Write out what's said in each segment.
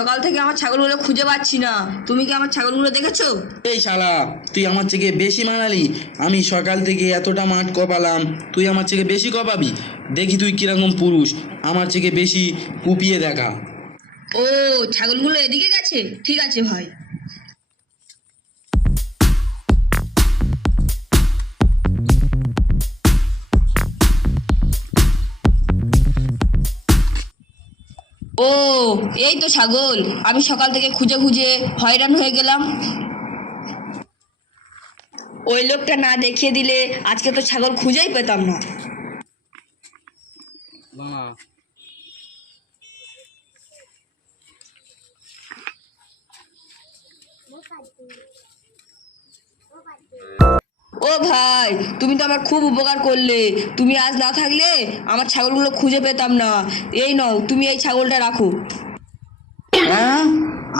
সকাল থেকে আমার ছাগলগুলো খুঁজে পাচ্ছি না। তুমি কি আমার ছাগলগুলো দেখেছো? এই শালা, তুই আমার থেকে বেশি মানালি। আমি সকাল থেকে এতটা মাঠ কপালাম, তুই আমার থেকে বেশি কপাবি? দেখি তুই কিরকম পুরুষ, আমার থেকে বেশি কুপিয়ে দেখা। ও, ছাগলগুলো এদিকে গেছে, ঠিক আছে ভাই। ও, এই তো ছাগল। আমি সকাল থেকে খুঁজে খুঁজে হয়রান হয়ে গেলাম। ওই লোকটা না দেখিয়ে দিলে আজকে তো ছাগল খুঁজেই পেতাম না। ও ভাই, তুমি তো আমার খুব উপকার করলে। তুমি আজ না থাকলে আমার ছাগলগুলো খুঁজে পেতাম না। এই নাও, তুমি এই ছাগলটা রাখো। হ্যাঁ,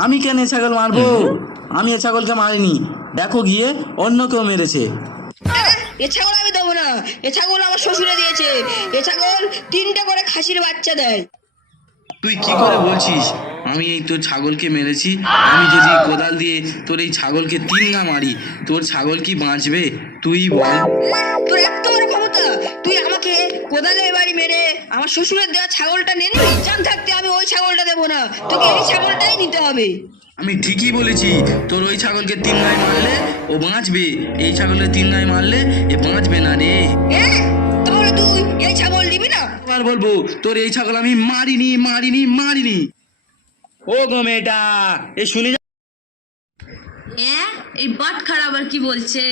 আমি কেন এ ছাগল মারবো? আমি এ ছাগলকে মারিনি, দেখো গিয়ে অন্য কেউ মেরেছে। এ ছাগল আমি দেবো না। এ ছাগল আমার শ্বশুরে দিয়েছে। এ ছাগল 3টে করে খাসির বাচ্চা দেয়। তুই কি করে বলছিস আমি এই তোর ছাগলকে মেরেছি? আমি যদি কোদাল দিয়ে তোর এই ছাগলকে 3 না মারি, তোর ছাগল কি বাঁচবে? তুই বল। তোর এত বড় ক্ষমতা, তুই আমাকে কোদালে বাড়ি মেরে আমার শ্বশুরের দেওয়া ছাগলটা নিয়ে নিবি? জান থাকতে আমি ওই ছাগলটা দেবো না, তোকে এই ছাগলটাই নিতে হবে। আমি ঠিকই বলেছি, তোর ওই ছাগলকে 3 গায়ে মারলে ও বাঁচবে, এই ছাগলকে 3 গায়ে মারলে এ বাঁচবে না রে। তাহলে তুই এই ছাগল নিবি না? আবার বলবো, তোর এই ছাগল আমি মারিনি মারিনি মারিনি। ও গো মেয়েটা, এ শুনে যা। এই বাট খারাপ আর কি বলছে?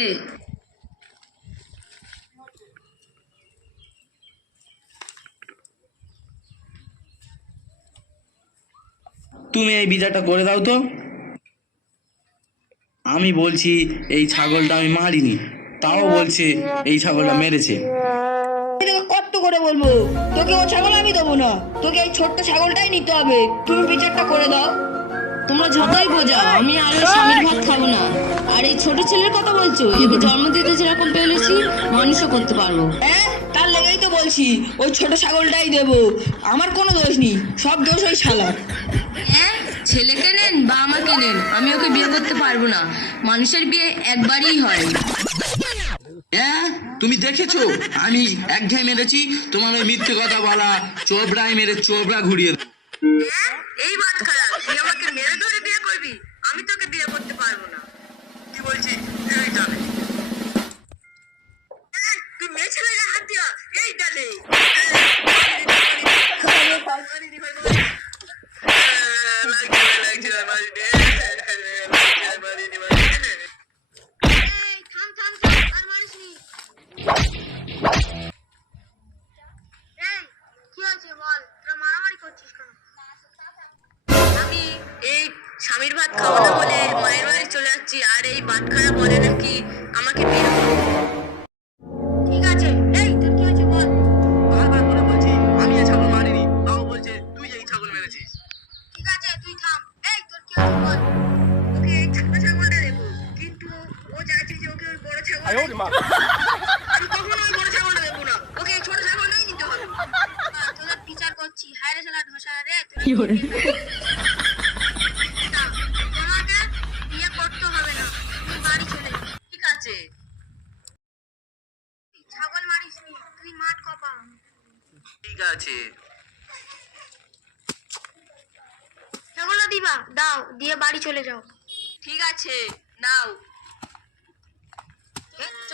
তুমি এই বিচারটা করে দাও তো। আমি বলছি এই ছাগলটা আমি মারিনি, তাও বলছে এই ছাগলটা মেরেছে। তোকে কত করে বলবো, তোকে ও ছাগল আমি দেবো না, তোকে এই ছোট্ট ছাগলটাই নিতে হবে। তুমি বিচারটা করে দাও। তোমরা যতই বোঝাও, আমি আর ওই স্বামীর ভাত খাবো না। আর এই ছোট ছেলের কথা বলছো, একে জন্ম দিতে যেরকম পেরেছি মানুষও করতে পারবো। তার লেগেই তো বলছি ওই ছোট ছাগলটাই দেবো। আমার কোনো দোষ নেই, সব দোষ ওই শালার। ছেলেকে নেন বা আমাকে নেন, আমি ওকে বিয়ে করতে পারবো না। মানুষের বিয়ে একবারই হয়। হ্যাঁ, তুমি দেখেছো আমি একঘেয়ে মেরেছি? তোমার ওই মিথ্যে কথা বলা চোবড়াই মেরে চোবড়া ঘুরিয়ে দেব। এই বাত খারাপ, তুই আমাকে মেরে ধরে বিয়ে করবি? আমি তোকে বিয়ে করতে পারবো না। কি বলছিস? তুই মেয়ে ছেলে হাত দিয়া এই ডালে। আমি এই স্বামীর ভাত খাবো না বলে মায়ের বাড়ি চলে যাচ্ছি, আর এই বাটখারা বলে নাকি আমাকে বিয়ে করবে। ঠিক আছে, এই তোর কি হয়েছে বল? বারবার করে বলছি আমি এই ছাগল মারিনি, তাও বলছে তুই এই ছাগল মেরেছিস। ঠিক আছে, তুই থাম। এই তোর কি হয়েছে বল? ওকে এই ছোট ছাগলটা দেবো, কিন্তু ও চাইছে যে ওকে ওই বড় ছাগল। আমি কখনো ওই বড় ছাগলটা দেবো না, ওকে এই ছোট ছাগলটাই নিতে হবে। তোদের বিচার করছি। হায় রে শালা ঢোসা রে, কি করে? তোমাকে বিয়ে করতে হবে না, তুমি বাড়ি চলে যাও। ঠিক আছে, ছাগল মারিস নি, তুই মাঠ কপা। ঠিক আছে। ছাগলটা দিবা দাও, দিয়ে বাড়ি চলে যাও। ঠিক আছে, নাও। চ।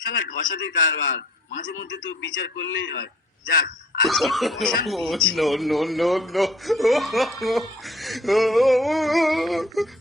শালা ঘষাতেই কারবার, মাঝে মধ্যে তো বিচার করলেই হয়। যাক, আজকে